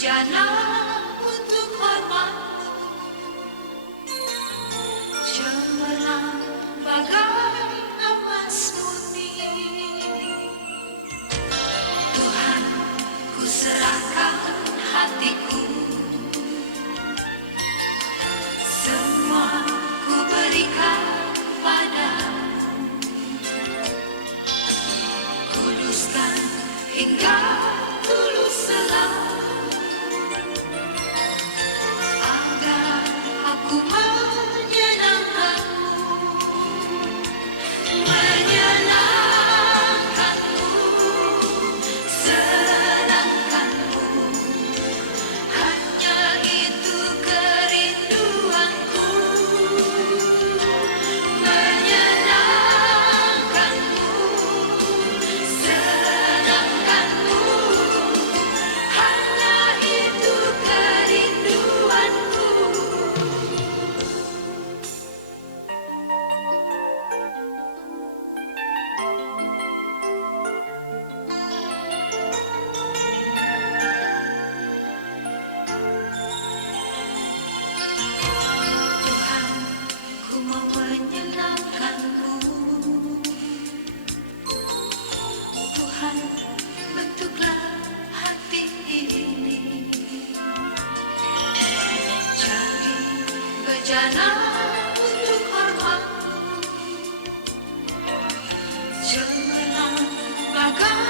bejana untuk hormat, cemerlang bagai emas putih. Tuhan, ku serahkan hatiku, semua ku berikan padamu. Kuduskan hingga tulus selalu, agar aku menyenangkanmu, menyenangkanmu, senangkanmu. Hanya itu kerinduanku, menyenangkanmu, senangkanmu. Hanya itu kerinduanku. Tuhan, ku mau menyenangkanmu. Tuhan, bentuklah hati ini jadi bejana untuk hormat, cemerlang bagai